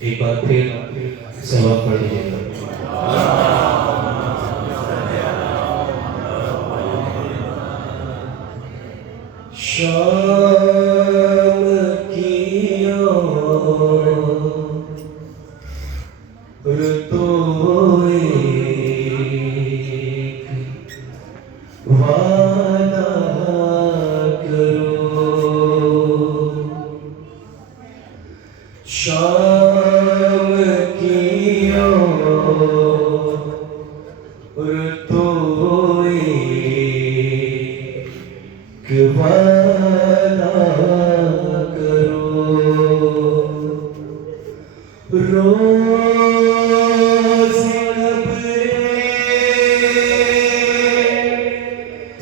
एक बार फिर सलवात पढ़ लीजिएगा। शाम की ओर तो एक वादा करो, शाम की ओर तो एक वादा करो, रोज़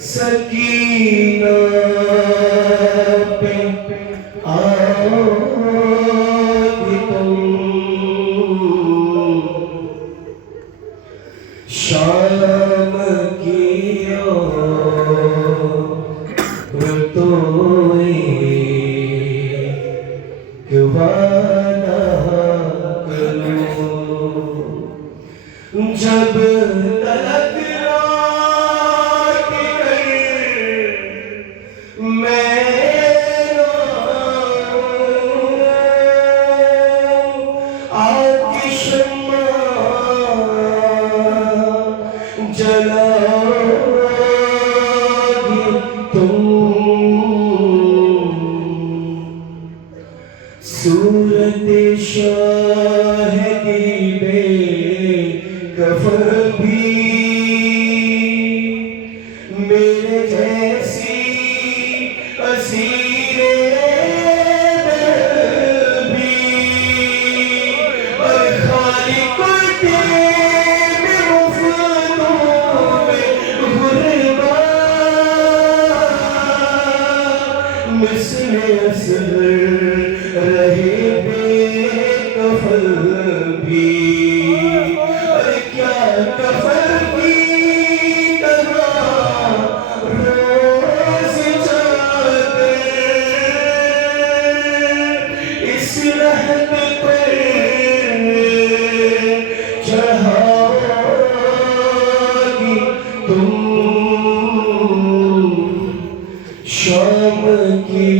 सकीना पे आओगे तुम, शाम की ओर तो एक वादा करो, जब तलक जलाओगी तुम, सूरत शाहिदी बेकफ़न भी मेरे जैसी असीरे दिल भी, और खाली कुर्ते में मुफ्तों में गुरबा मिस्ले असर रहे बेकफ़न भी, और क्या कफ़न की तरह रोज़ जाते इस लहद पर चढ़ाओगी तुम, शाम की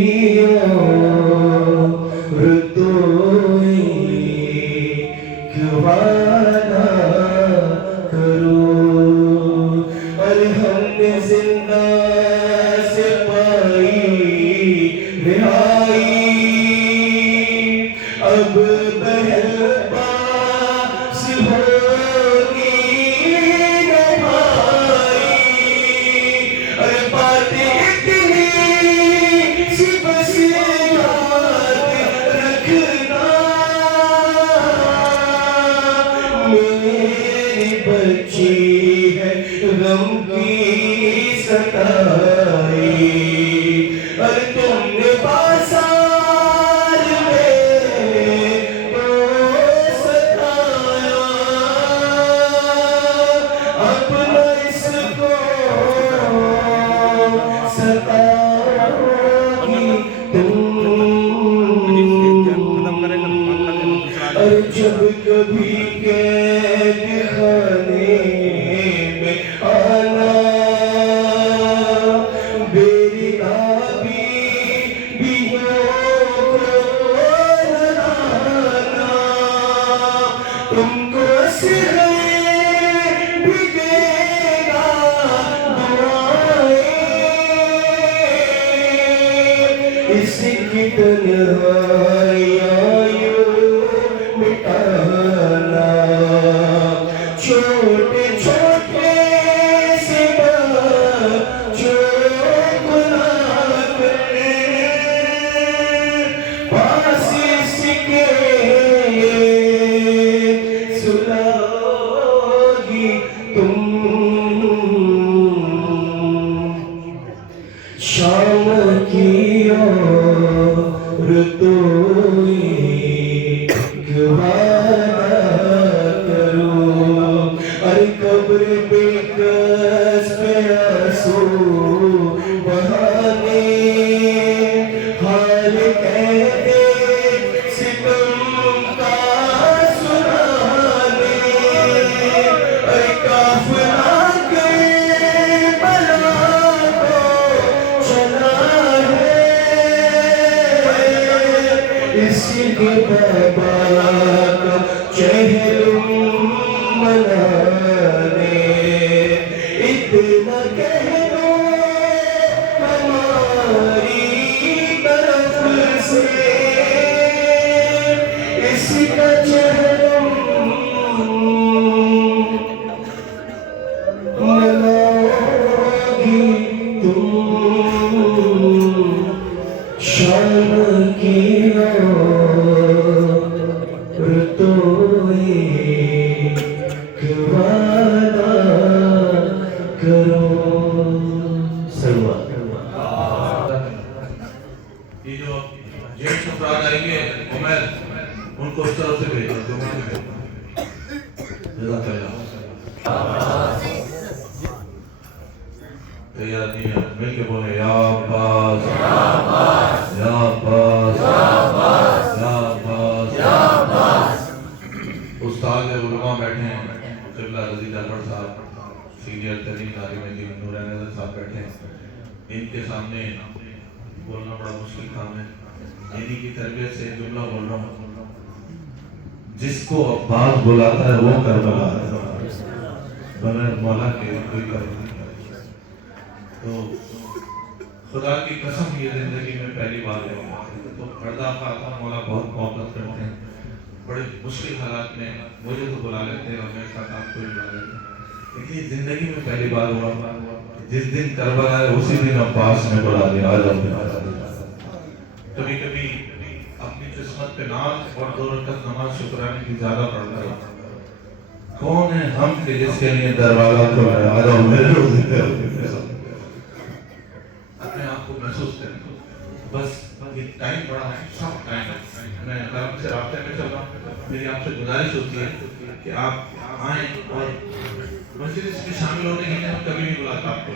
ओर तो एक वादा करो, और हमने जिंदा से पाई रिहाई, अब बहलबास होगी न भाई, और बातें इतनी सी बस याद रखना, मेरी बच्ची है गम की सताई, और तुमने बाज़ार में तो सताया, अपना इसको सताओगी तुम, और जब कभी कैद खाने में आना, बेरिताबी बियों को लगाना, तुमको असरे भी देगा दुआएं, इसकी तन्हाइयाँ मिटाना, छोटे छोटे से बच्चों को लाकर पास इसके सुलाओगी तुम, शाम की ओर तो एक वादा करो, और कब्र पे कष्ट आंसू बहाने, हाल कहते सितम का के बाबा का चेहरा मनाने इतना कह दो हमारी तरफ से इसका चेहरा मनाओगी तुम शाम की तो एक वादा करो सर्वा। ये जो जेठ अफराद आएंगे उमर उनको उस तरफ से भेजो जो मुझे तैयार नहीं है मिल के बोले या अब्बास या अब्बास या अब्बास या अब्बास या अब्बास या अब्बास। उस्ताद उलमा बैठे हैं क़िबला रज़ी जाफर साहब सीनियर तरीन आलिम दीन नूरानी नज़र साहब बैठे हैं। इनके सामने बोलना बड़ा मुश्किल काम है। इन्हीं की तरबियत से जुमला बोल रहा हूँ। जिसको अब्बास बुलाता है वो करबला है, बगैर मौला के कोई कर नहीं। तो खुदा की कसम ये जिंदगी में पहली बार है तो पर्दा खाता मौला बहुत मोहब्बत करते हैं। बड़े मुश्किल हालात में मुझे तो बुला लेते हैं और मेरे साथ आपको भी बुला लेते हैं। लेकिन जिंदगी में पहली बार हुआ जिस दिन करबला है उसी दिन अब्बास ने बुला दिया आ जाओ। कभी कभी अपनी किस्मत पे नाज और 2 रकात नमाज शुक्राने की ज्यादा पढ़ता है। कौन है हम के जिसके लिए दरवाजा खुला है आ जाओ मेरे अपने आप को महसूस करें। बस ये टाइम बड़ा है सब टाइम है। मैं करम से रास्ते में चल रहा हूँ। मेरी आपसे गुजारिश होती है कि आप आए और मजलिस में शामिल होने के लिए कभी नहीं बुलाता आपको।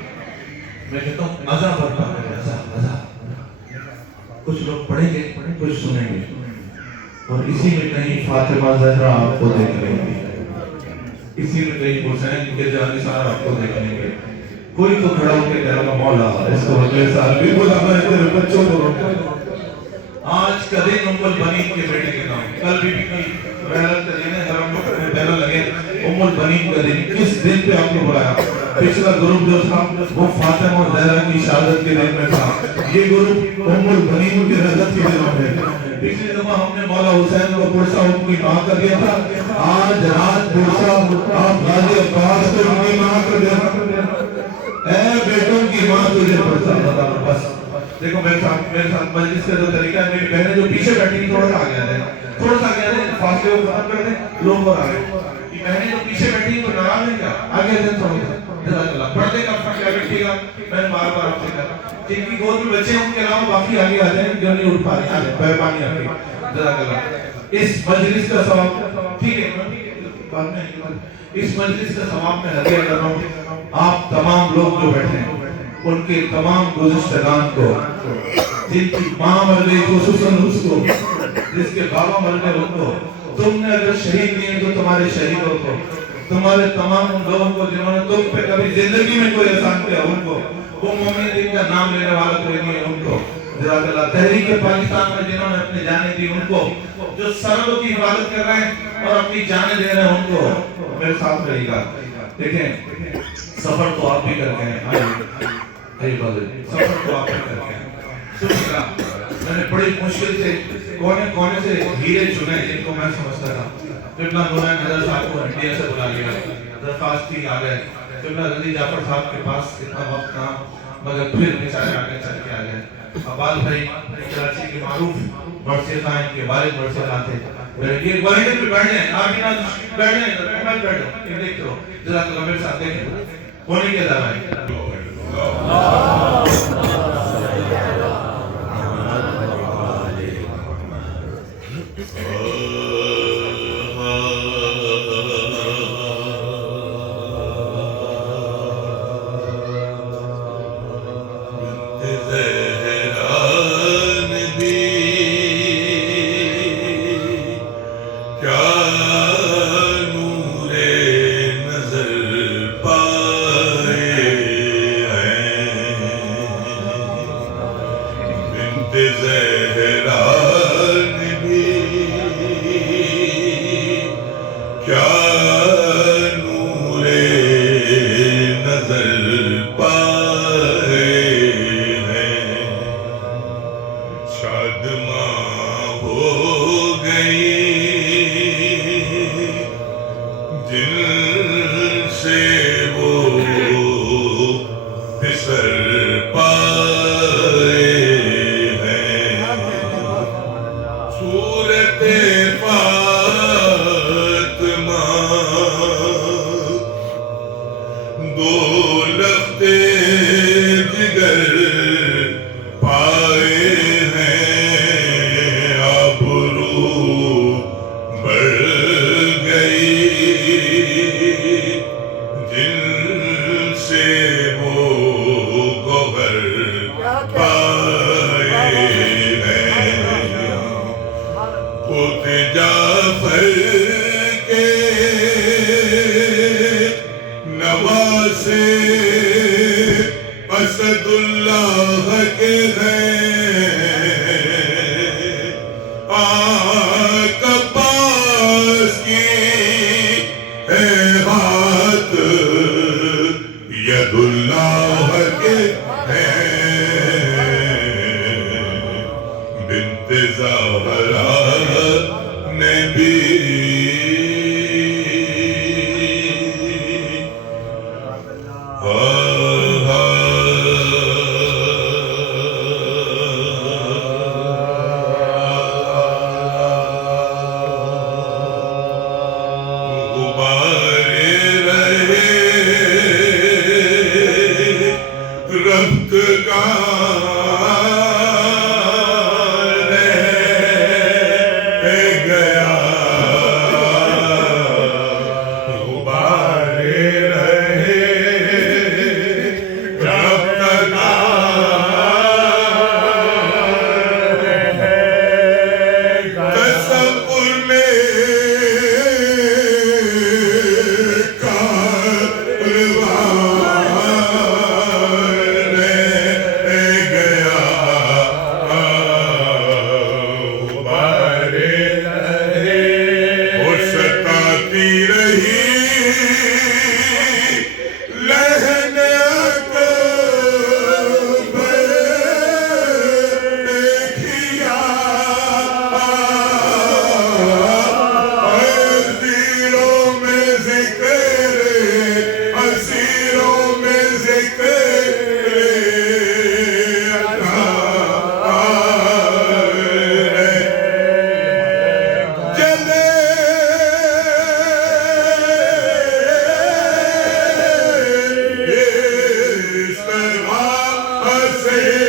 मैं कहता हूँ मजा बढ़ता है मजा मजा। कुछ लोग पढ़ेंगे कुछ सुनेंगे और इसी में कहीं फातिमा ज़हरा आपको देख लेंगे, इसी में कहीं हुसैन के जानिसार आपको देख लेंगे। कोई तो खड़ा होकर कहेगा मौला इसको अगले साल भी बुलाना है तेरे बच्चों को। आज का दिन उम्मुल बनीन के बेटे के नाम, कल भी पहला लगे उम्मुल बनीन का दिन। किस दिन पे आपको बुलाया? पिछला ग्रुप जो था वो फातिमा ज़हरा की शहादत के दिन में था। ये ग्रुप उम्मुल बनीन की रज़त के दिन में। पिछली दफा हमने मौला हुसैन को पुरसा उनकी मां कर दिया था। आज रात पुरसा आप गाजी अब्बास को उनकी मां कर दिया। ए बेटों की मां तुझे पुरसा बता। बस देखो मेरे साथ मजलिस का जो तरीका है। मेरी बहनें जो पीछे बैठी थोड़ा सा आगे आ जाए, थोड़ा सा आगे आ जाए, फासले को खत्म कर दे, लोग और आ गए। ये बहनें जो पीछे बैठी तो नाराज है क्या? आगे आ जाए थोड़ा सा पर्दे का अपना क्या बैठेगा। मैंने बार-बार आपसे कहा जिनकी गोद में बच्चे हैं उनके अलावा बाकी आगे आ जाए जो नहीं उठ पा रहे हैं पैरपानी आके जज़ाकल्लाह। इस मजलिस का सवाब ठीक है बाद में इस मजलिस का सवाब में हदिया कर रहा हूँ। आप तमाम लोग जो बैठे हैं उनके तमाम गुज़िश्तगान को, जिनकी माँ मर गई खुसूसन उसको, जिसके बाबा मर गए उनको, तुमने अगर शहीद किए तो तुम्हारे शहीदों को, तुम्हारे तमाम उन लोगों को जिन्होंने तुम पे कभी जिंदगी में कोई एहसान किया उनको, वो मोमिन जिनका नाम लेने वाला कोई नहीं है उनको जज़ाकल्लाह। तहरीक पाकिस्तान में जिन्होंने अपनी जानें दी उनको, जो सरहदों की हिफाजत कर रहे हैं और अपनी जानें दे रहे हैं उनको मेरे साथ रहिएगा। देखें सफर तो आप भी करके हैं, सफर तो आप भी करके हैं। सुनिएगा मैंने बड़ी मुश्किल से कोने कोने से हीरे चुने जिनको मैं समझता था। क़िबला नूरानी नज़र साहब को इंडिया से बुला लिया, दरख्वास्त थी आ गए। क़िबला रज़ी जाफर साहब के पास इतना वक्त था मगर फिर बेचारे आगे चल के आ गए। अब्बास भाई कराची के मारूफ मर्सिया खान के वालिद मर्सिया खान थे। ये वाहिद पे बैठ जाए आप ना बैठ जाए मत बैठो ये देखो जज़ाकल्लाह मेरे साथ देखें होने के दरवाजे पाए हैं आबरू बढ़ गई जिनसे वो गोबर पाए हैं पुत जाफर के नवासे असदुल्लाह के हैं आका पास की है हाथ यदुल्लाह के हैं बिन्त ज़हरा ने भी गुबारे रहे रफ्त का रह गया गुबारे रहे रफ्त का तसव्वुर में say